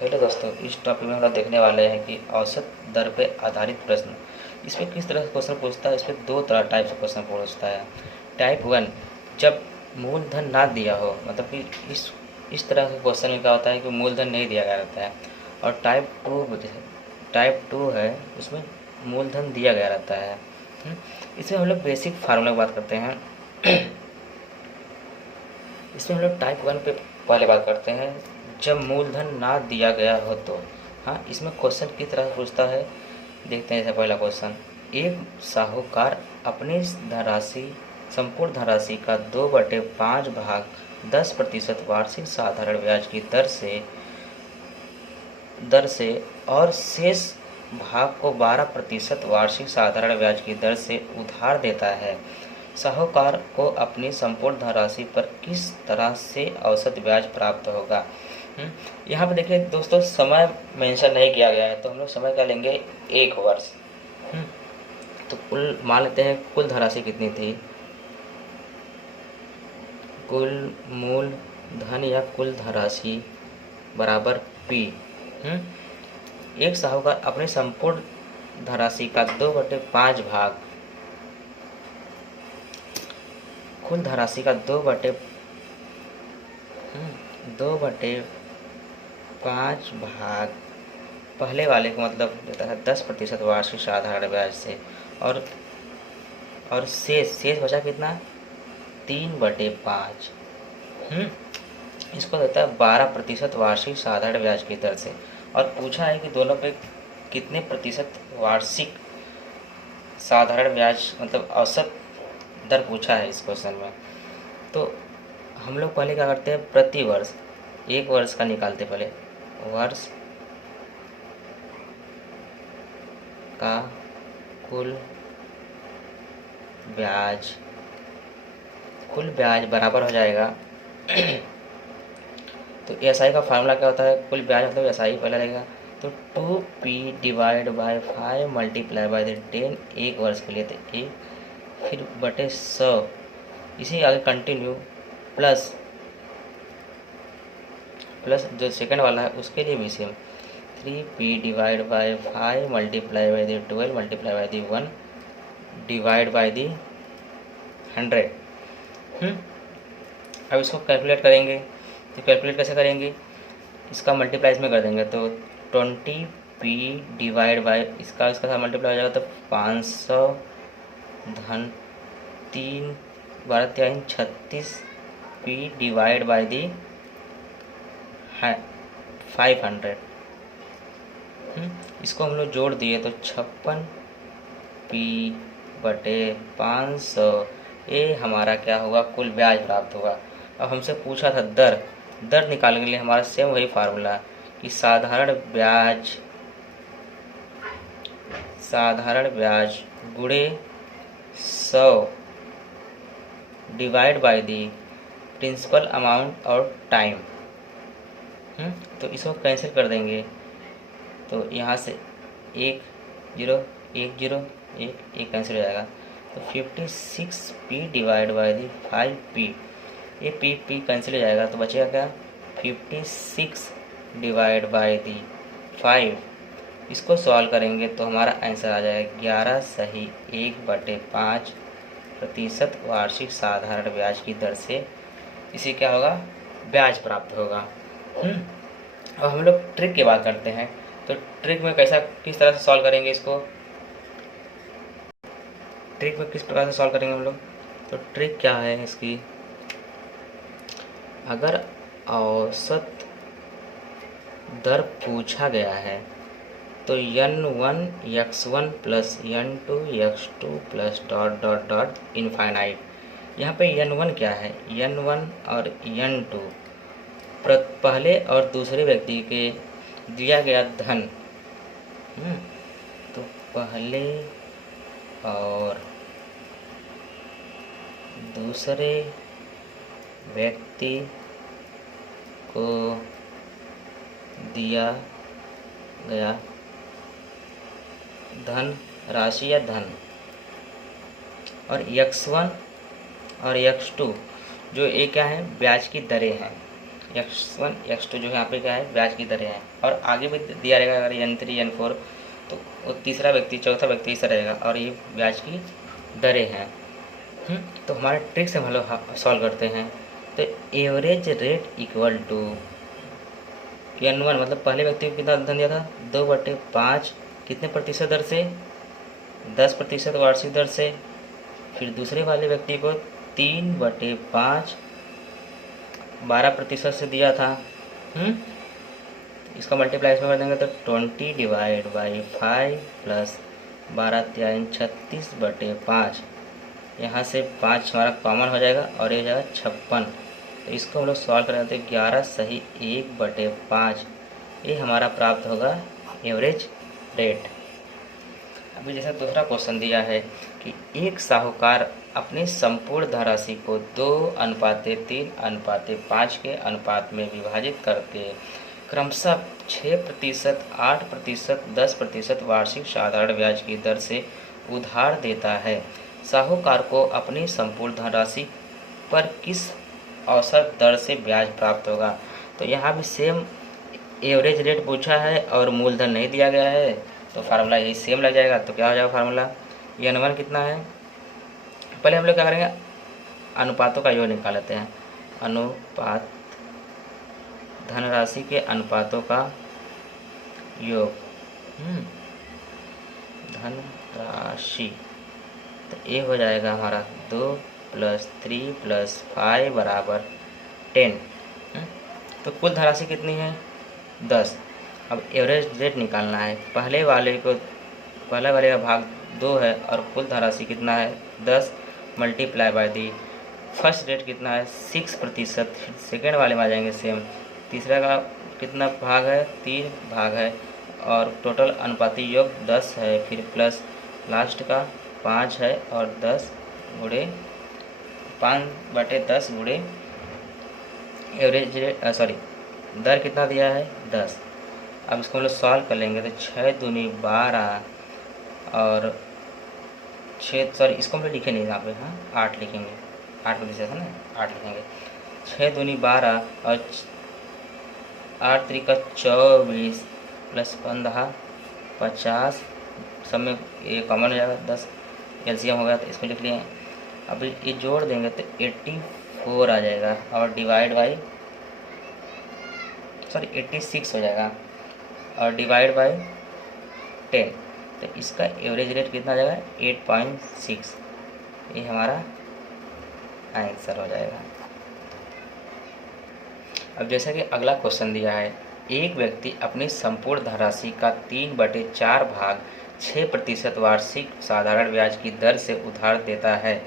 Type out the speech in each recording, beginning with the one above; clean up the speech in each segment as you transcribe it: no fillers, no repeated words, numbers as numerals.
Hello दोस्तों, इस topic में हम लोग देखने वाले हैं कि औसत दर पे आधारित प्रश्न। इस पे किस तरह से क्वेश्चन पूछता है। इस पे दो तरह टाइप से क्वेश्चन पूछता है। टाइप वन, जब मूलधन ना दिया हो, मतलब कि इस तरह के क्वेश्चन में क्या होता है कि मूलधन नहीं दिया गया रहता है। और टाइप टू है, उसमें मूलधन दिया गया रहता है। इसमें हम लोग बेसिक फार्मूला की बात करते हैं। इसमें हम लोग टाइप वन पे पहले बात करते हैं, जब मूलधन ना दिया गया हो तो। हाँ, इसमें क्वेश्चन किस तरह से पूछता है देखते हैं। जैसे पहला क्वेश्चन, एक साहूकार अपनी धनराशि संपूर्ण धनराशि का 2/5 भाग 10% वार्षिक साधारण ब्याज की दर से और शेष भाग को 12% वार्षिक साधारण ब्याज की दर से उधार देता है। साहूकार को अपनी संपूर्ण धनराशि पर किस तरह से औसत ब्याज प्राप्त होगा। यहाँ पे देखिए दोस्तों, समय मेंशन नहीं किया गया है, तो हम लोग समय का लेंगे 1 वर्ष। तो कुल मान लेते हैं, कुल धनराशि कितनी थी, कुल मूल धन या कुल धनराशि बराबर P। एक साहूकार अपने संपूर्ण धनराशि का 2/5 भाग, कुल धनराशि का 2/5 भाग पहले वाले को मतलब देता है 10% वार्षिक साधारण ब्याज से, और शेष बचा कितना, 3/5। इसको देता है 12% वार्षिक साधारण ब्याज की दर से। और पूछा है कि दोनों पे कितने प्रतिशत वार्षिक साधारण ब्याज मतलब औसत दर पूछा है इस क्वेश्चन में। तो हम लोग पहले क्या करते हैं, प्रति वर्ष 1 वर्ष का निकालते। पहले वर्ष का कुल ब्याज बराबर हो जाएगा। तो एसआई का फार्मूला क्या होता है, कुल ब्याज मतलब एसआई पहले रहेगा। तो 2p divide by 5 multiply by 10 1 वर्ष के लिए, तो 1 फिर बटे 100, इसी आगे कंटिन्यू, प्लस जो सेकंड वाला है उसके लिए भी same, 3p divide by 5 multiply by 12 multiply by 1 divide by 100। अब इसको कैलकुलेट करेंगे, तो कैलकुलेट कैसे करेंगे, इसका मल्टीप्लाई इसमें कर देंगे। तो 20p डिवाइड बाय इसका साथ मल्टीप्लाई हो जाएगा, तो 500 धन 3 12 3 36p डिवाइड बाय 500। इसको हम लोग जोड़ दिए तो 56p/500, ये हमारा क्या होगा, कुल ब्याज प्राप्त होगा। अब हमसे पूछा था दर निकालने के लिए हमारा सेम वही फार्मूला कि साधारण ब्याज गुणे 100 divide by the principal amount और टाइम। तो इसको कैंसिल कर देंगे, तो यहाँ से 1 0 1 0 1 कैंसिल हो जाएगा। तो 56p divide by the 5p, ये p कैंसिल हो जाएगा, तो बचेगा क्या, 56 डिवाइड बाय दी 5। इसको सॉल्व करेंगे तो हमारा आंसर आ जाएगा 11 सही 1/5% वार्षिक साधारण ब्याज की दर से इसे क्या होगा, ब्याज प्राप्त होगा। अब हम लोग ट्रिक की बात करते हैं। तो ट्रिक में किस तरह से सॉल्व करेंगे इसको, ट्रिक में किस प्रकार से सॉल्व करेंगे हम लोग। तो ट्रिक क्या है इसकी, अगर औसत दर पूछा गया है तो n1 x1 plus n2 x2 plus dot dot dot infinite. यहाँ पे n1 क्या है, n1 और n2 पहले और दूसरे व्यक्ति के दिया गया धन। तो पहले और दूसरे व्यक्ति को दिया गया धन राशि या धन, और x1 और x2 जो ये क्या है, ब्याज की दरें हैं। x1 x2 जो यहाँ पे क्या है ब्याज की दरें हैं, और आगे भी दिया रहेगा अगर n3 n4 तो वो तीसरा व्यक्ति चौथा व्यक्ति ऐसा रहेगा, और ये ब्याज की दरें हैं। तो हमारे ट्रिक से हम लोग सॉल्व करते हैं। तो average rate equal to n1 मतलब पहले व्यक्ति को कितना धन दिया था 2/5 कितने प्रतिशत दर से 10% वार्षिक दर से, फिर दूसरे वाले व्यक्ति को 3/5 12% से दिया था। इसका मल्टीप्लाई इसमें कर देंगे तो 20/5 प्लस 12 36/5, यहाँ से 5 हमारा कॉमन हो जाएगा और ये जाएगा 56। तो इसको हम लोग सॉल्व करें तो 11 सही 1/5 ये हमारा प्राप्त होगा एवरेज रेट। अभी जैसे दूसरा क्वेश्चन दिया है कि एक साहूकार अपनी संपूर्ण धनराशि को 2:3:5 के अनुपात में विभाजित करके क्रमशः 6%, 8%, 10% वार्षिक साधारण ब्याज की दर से उधार देता है। साहूकार को अपनी संपूर्ण धनराशि पर किस औसत दर से ब्याज प्राप्त होगा। तो यहाँ भी सेम एवरेज रेट पूछा है और मूलधन नहीं दिया गया है, तो फार्मूला यही सेम लग जाएगा। तो क्या हो जाएगा फार्मूला, n1 कितना है, पहले हम लोग क्या करेंगे अनुपातों का योग निकाल लेते हैं। अनुपात धनराशि के अनुपातों का योग, धनराशि, तो ये हो जाएगा हमारा 2 + 3 + 5 = 10। तो कुल धनराशि कितनी है 10। अब एवरेज रेट निकालना है, पहले वाले का भाग 2 है और कुल धनराशि कितना है 10 multiply by the first rate कितना है 6%, सेकेंड वाले में आ जाएंगे सेम, तीसरा का कितना भाग है 3 भाग है, और टोटल अनुपाती योग 10 है, फिर प्लस लास्ट का 5 है और 10 गुणे 5/10 गुणे एवरेज रेट दर कितना दिया है 10। अब इसको हम लोग सॉल्व कर लेंगे तो 6 दूनी 12 और 6 इसको हम लोग लिखे नहीं यहाँ पे, 8 लिखेंगे, 8% है ना, 8 लिखेंगे। 6 दूनी 12 और 8 त्रिका 24 प्लस 15 50, सब में ये कॉमन हो जाएगा 10 एलसीएम हो गया, तो इसमें लिख लिए। अब ये जोड़ देंगे तो 84 आ जाएगा और डिवाइड बाई 86 हो जाएगा और डिवाइड बाई 10, तो इसका एवरेज रेट कितना आ जाएगा 8.6, ये हमारा आंसर हो जाएगा। अब जैसा कि अगला क्वेश्चन दिया है, एक व्यक्ति अपनी संपूर्ण धनराशि का 3/4 भाग 6% वार्षिक साधारण ब्याज की दर से उधार देता है।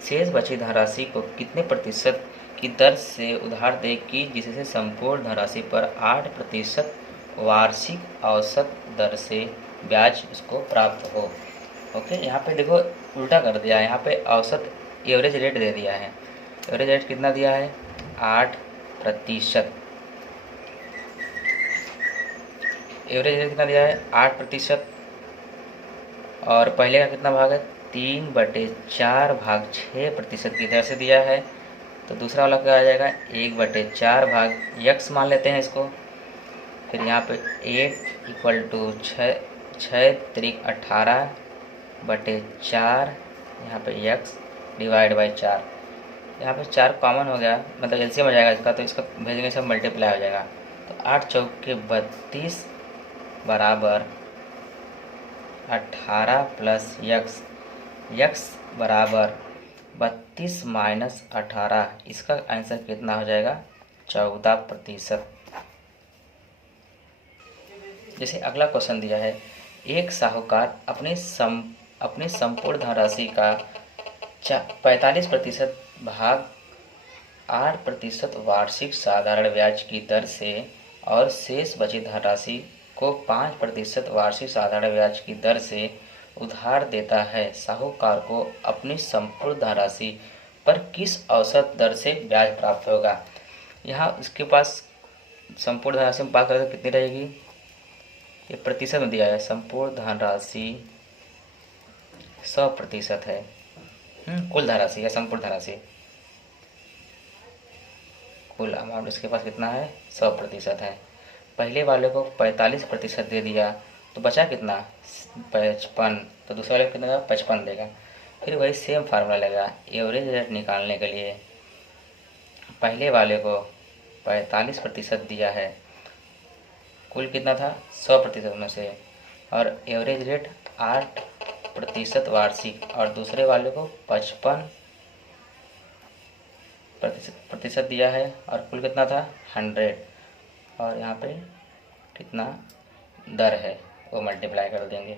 शेष बची धनराशि को कितने प्रतिशत की दर से उधार दे कि जिससे संपूर्ण धनराशि पर 8% वार्षिक औसत दर से ब्याज उसको प्राप्त हो। ओके, यहाँ पे देखो उल्टा कर दिया है, यहाँ पे औसत एवरेज रेट दे दिया है। एवरेज रेट कितना दिया है 8%। एवरेज रेट कितना दिया है 8%, और पहले का कितना भाग है 3/4 भाग 6% की दर से दिया है। तो दूसरा वाला क्या आ जाएगा 1/4 भाग x मान लेते हैं इसको, फिर यहाँ पे 8 = 6 त्रिक 18/4, यहाँ पे x डिवाइड बाई 4, यहाँ पे 4 कॉमन हो गया, मतलब एलसीएम हो जाएगा इसका, तो इसका भेजेंगे सब मल्टीप्लाई हो जाएगा। तो 8 चौके 32 बराबर 18 प्लस x बराबर 32 माइनस 18, इसका आंसर कितना हो जाएगा 14%। जैसे अगला क्वेश्चन दिया है, एक साहूकार अपने संपूर्ण धनराशि का 45% भाग 8% वार्षिक साधारण ब्याज की दर से और शेष बची धनराशि को 5% वार्षिक साधारण ब्याज की दर से उधार देता है। साहूकार को अपनी संपूर्ण धनराशि पर किस औसत दर से ब्याज प्राप्त होगा। यहाँ इसके पास संपूर्ण धनराशि में बात करें तो कितनी रहेगी, ये प्रतिशत में दिया है, संपूर्ण धनराशि 100% है। कुल धनराशि या संपूर्ण धनराशि, कुल अमाउंट इसके पास कितना है, 100% है। पहले वाले को 45% दे दिया तो बचा कितना, 55, तो दूसरे वाले को कितना देगा, 55 देगा। फिर वही सेम फार्मूला लगेगा एवरेज रेट निकालने के लिए। पहले वाले को 45% दिया है, कुल कितना था, 100% में से, और एवरेज रेट 8% वार्षिक, और दूसरे वाले को 55% दिया है, और कुल कितना था, 100, और यहाँ पे कितना दर है वो मल्टीप्लाई कर देंगे।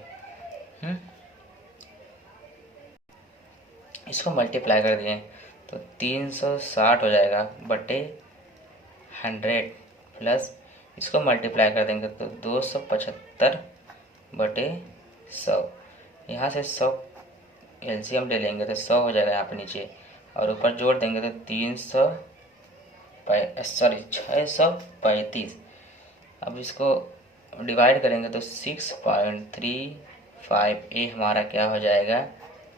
इसको मल्टीप्लाई कर दिए तो 360 हो जाएगा बटे 100, प्लस इसको मल्टीप्लाई कर देंगे तो 275 बटे 100। यहाँ से 100 एलसीएम ले लेंगे तो 100 हो जाएगा यहाँ पे नीचे, और ऊपर जोड़ देंगे तो 635। अब इसको डिवाइड करेंगे तो 6.35, ये हमारा क्या हो जाएगा,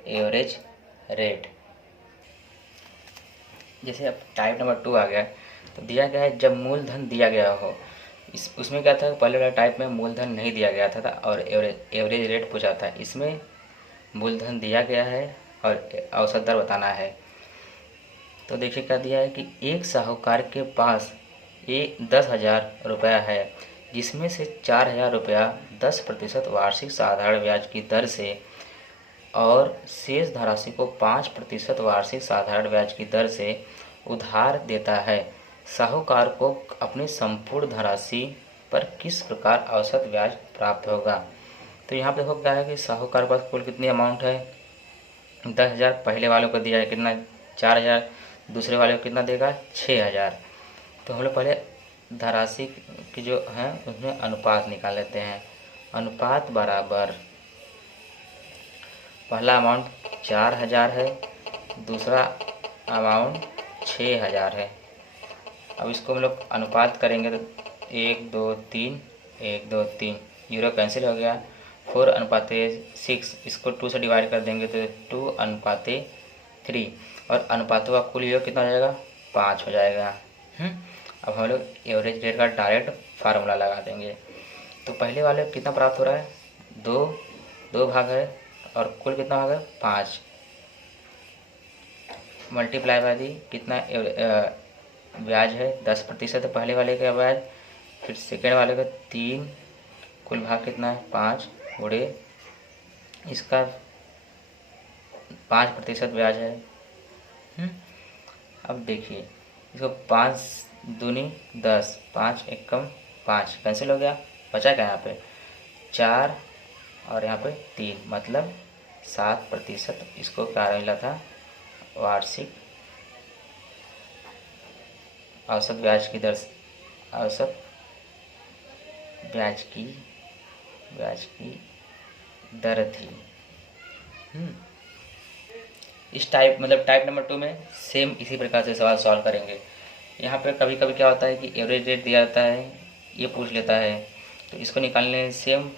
एवरेज रेट। जैसे अब टाइप नंबर 2 आ गया, तो दिया गया है जब मूलधन दिया गया हो। उसमें क्या था, पहले वाला टाइप में मूलधन नहीं दिया गया था और एवरेज रेट पूछा था। इसमें मूलधन दिया गया है और औसत दर बताना है। तो देखिए क्या दिया है कि एक साहूकार के पास 10,000 रुपया है, जिसमें से 4,000 रुपया 10% वार्षिक साधारण ब्याज की दर से और शेष धनराशि को 5% वार्षिक साधारण ब्याज की दर से उधार देता है। साहूकार को अपनी संपूर्ण धनराशि पर किस प्रकार औसत ब्याज प्राप्त होगा। तो यहाँ पे देखो क्या है कि साहूकार के पास कुल कितनी अमाउंट है, 10,000 पहले वालों को दिया है, कितना 4,000, दूसरे वाले को कितना देगा 6,000। तो हम लोग पहले धनराशि की जो है उसमें अनुपात निकाल लेते हैं। अनुपात बराबर पहला अमाउंट 4,000 है, दूसरा अमाउंट 6,000 है। अब इसको हम लोग अनुपात करेंगे तो 1 2 3 1 2 3, 0 कैंसिल हो गया। 4:6, इसको 2 से डिवाइड कर देंगे तो 2:3, और अनुपातों का कुल योग कितना हो जाएगा, 5 हो जाएगा। अब हम लोग एवरेज रेट का डायरेक्ट फार्मूला लगा देंगे। तो पहले वाले कितना प्राप्त हो रहा है, 2 भाग है, और कुल कितना होगा 5, मल्टीप्लाई बाय दी कितना ब्याज है 10% पहले वाले का ब्याज, फिर सेकेंड वाले का 3, कुल भाग कितना है 5 गुणे इसका 5% ब्याज है। अब देखिए इसको 5 दूनी 10, 5 एकम 5 कैंसिल हो गया, बचा क्या यहाँ पे 4 और यहाँ पे 3, मतलब 7%। इसको क्या मिला था, वार्षिक औसत ब्याज की दर, औसत ब्याज की दर थी। इस टाइप मतलब टाइप नंबर 2 में सेम इसी प्रकार से सवाल सॉल्व करेंगे। यहाँ पे कभी कभी क्या होता है कि एवरेज रेट दिया जाता है, ये पूछ लेता है, तो इसको निकालने सेम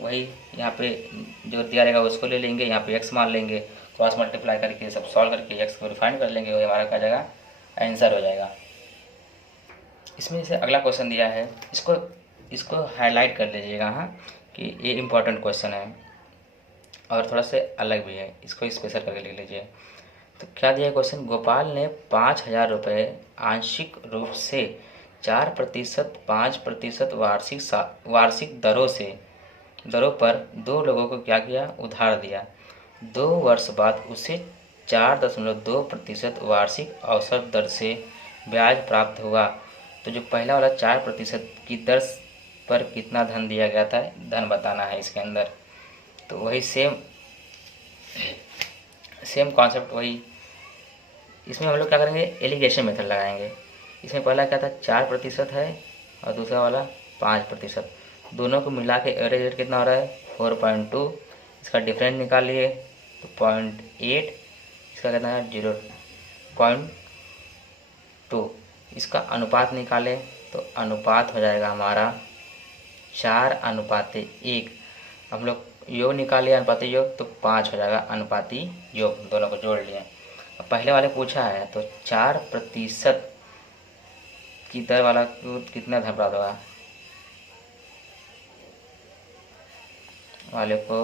वही यहाँ पे जो दिया रहेगा उसको ले लेंगे, यहाँ पे x मान लेंगे, क्रॉस मल्टीप्लाई करके सब सॉल्व करके x को रिफाइंड कर लेंगे, वही हमारा क्या जाएगा, आंसर हो जाएगा। इसमें जैसे अगला क्वेश्चन दिया है, इसको हाईलाइट कर लीजिएगा हाँ, कि ये इम्पोर्टेंट क्वेश्चन है और थोड़ा से अलग भी है, इसको स्पेशल करके लिख लीजिए। तो क्या दिया क्वेश्चन, गोपाल ने 5,000 रुपये आंशिक रूप से 4%, 5% वार्षिक दरों पर 2 लोगों को क्या किया, उधार दिया। 2 वर्ष बाद उसे 4.2% वार्षिक औसत दर से ब्याज प्राप्त हुआ। तो जो पहला वाला 4% की दर पर कितना धन दिया गया था, धन बताना है इसके अंदर। तो वही सेम कॉन्सेप्ट वही, इसमें हम लोग क्या करेंगे, एलिगेशन मेथड लगाएंगे। इसमें पहला क्या था 4% है और दूसरा वाला 5%, दोनों को मिला के एवरेज रेट कितना हो रहा है 4.2, इसका डिफरेंस निकाल लिए तो 0.8, इसका कितना है 0.2, इसका अनुपात निकाले तो अनुपात हो जाएगा हमारा 4:1। हम लोग योग निकाले अनुपाती योग तो 5 हो जाएगा अनुपाती योग, दोनों को जोड़ लिए। अब पहले वाले पूछा है तो 4% की दर वाला को कितना धन प्राप्त होगा, वाले को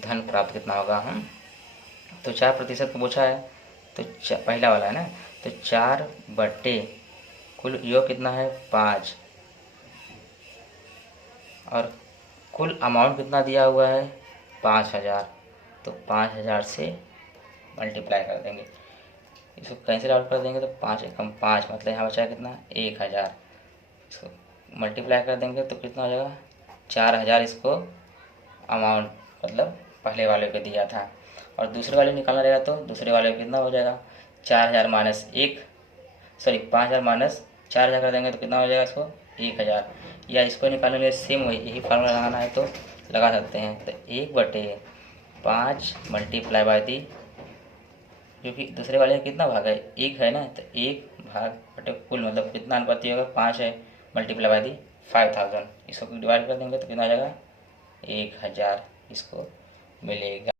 धन प्राप्त कितना होगा। हम तो 4% को पूछा है, तो पहला वाला है ना, तो 4 बट्टे कुल योग कितना है 5, और कुल अमाउंट कितना दिया हुआ है 5000, तो 5000 से मल्टीप्लाई कर देंगे, इसको कैंसिल आउट कर देंगे तो 5 एकम 5, मतलब यहाँ बचा कितना 1000, इसको मल्टीप्लाई कर देंगे तो कितना हो जाएगा 4000, इसको अमाउंट मतलब पहले वाले को दिया था। और दूसरे वाले निकालना रहेगा तो दूसरे वाले को कितना हो जाएगा 4000 माइनस 5000 माइनस 4000 कर देंगे तो कितना हो जाएगा इसको 1000, या इसको निकालने के लिए सेम वही यही फार्मूला लगाना है तो लगा सकते हैं। तो 1/5 मल्टीप्लाई बाय दी, क्योंकि दूसरे वाले का कितना भाग है 1 है ना, तो 1 भाग बटे कुल मतलब कितना अनुपाती होगा 5 है, मल्टीप्लाई बाय दी 5000, इसको डिवाइड कर देंगे तो कितना आ जाएगा 1000 इसको मिलेगा।